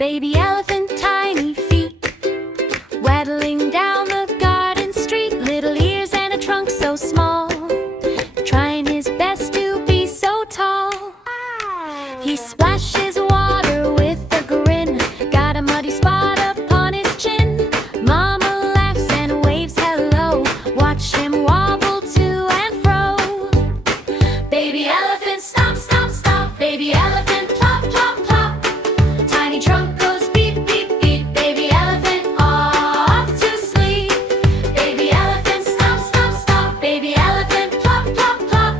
Baby elephant, tiny feet, waddling down the garden street. Little ears and a trunk so small, trying his best to be so tall. He splashes water with a grin, got a muddy spot upon his chin. Mama laughs and waves hello, watch him wobble to and fro. Baby elephant, stop, stop, stop. Baby elephant, plop, plop, plop. Tiny trunk goes beep, beep, beep. Baby elephant, off to sleep. Baby elephant, stop, stop, stop. Baby elephant, plop, plop, plop.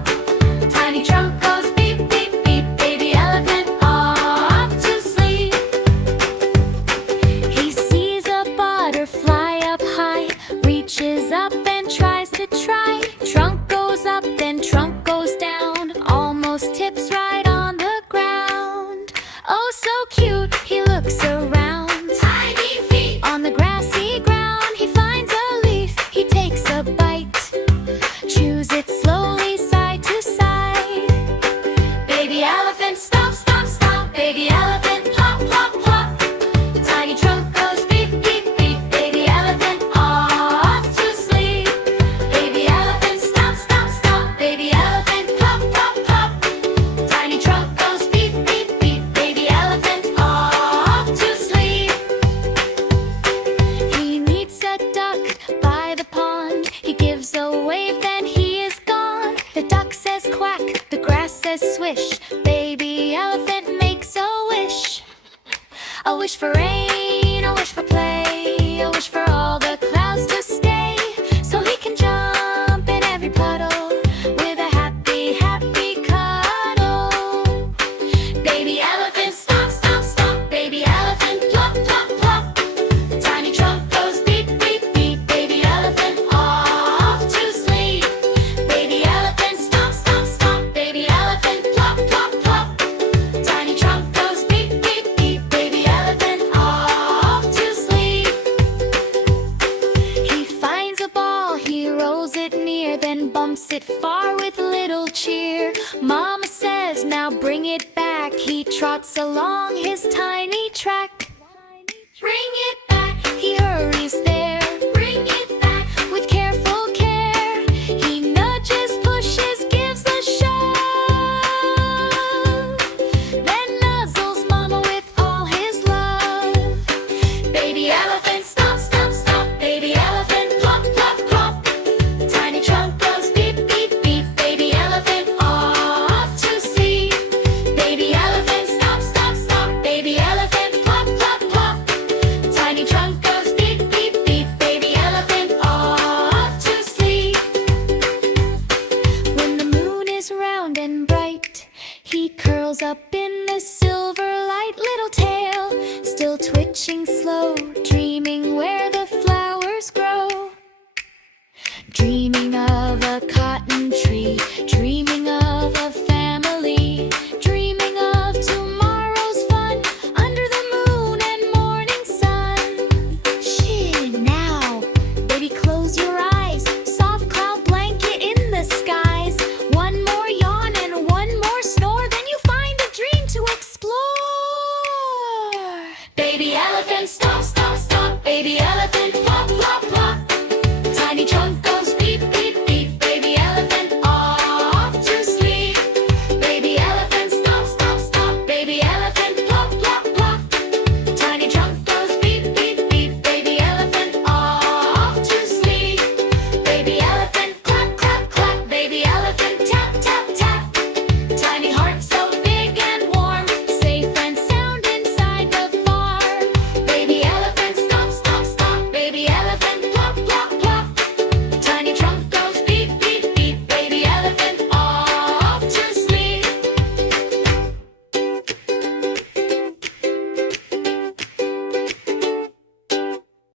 Tiny trunk goes beep, beep, beep. Baby elephant, off to sleep. He sees a butterfly up high, reaches up and tries to try. Trunk goes up, then trunk goes down, almost tips right on the ground. Oh, so cute, he looks around. Tiny feet on the grassy ground. He finds a leaf, he takes a bite, chews it slowly side to side. Baby elephant, stop, stop, stop. Baby elephant, plop, plop, plop. Tiny trunk goes beep, beep, beep. Baby elephant, off to sleep. Baby elephant, stop, stop, stop. Baby elephant, plop, plop, plop. Tiny trunk goes beep, beep, beep. Baby elephant, off to sleep. He meets a duck by the pond. He gives a wave, then he is gone. The duck says quack, the grass says swish. Baby elephant makes a wish. A wish for rain, a wish for play, a wish for all the clouds to stay, so he can jump in every puddle with a happy, happy cuddle. Baby elephant, stop, stop, stop. Baby elephant, plop, plop, plop. Tiny trunk goes beep, beep, beep. Baby elephant, off to sleep. Baby elephant, stop, stop, stop. Baby elephant, plop, plop, plop. Tiny trunk goes beep, beep, beep. Baby elephant, off to sleep. He finds a ball, he rolls it near, then bumps it far with little cheer. Mama says, now bring it back. He trots along his tiny track. Bring it back, he hurries there. Bring it back with careful care. He nudges, pushes, gives a shove, then nuzzles Mama with all his love. Baby elephant, stop, stop, stop. Baby elephant, plop, plop, plop. Tiny trunk goes beep, beep, beep. Baby elephant, off to sleep. Baby elephant, stop, stop, stop. Baby elephant, plop, plop, plop. Tiny trunk goes beep, beep, beep. Baby elephant, off to sleep. When the moon is round and bright, he curls up in the silver light. Little tail still twitching slow, dreaming where the flowers grow. Dreaming of a cotton tree, dreaming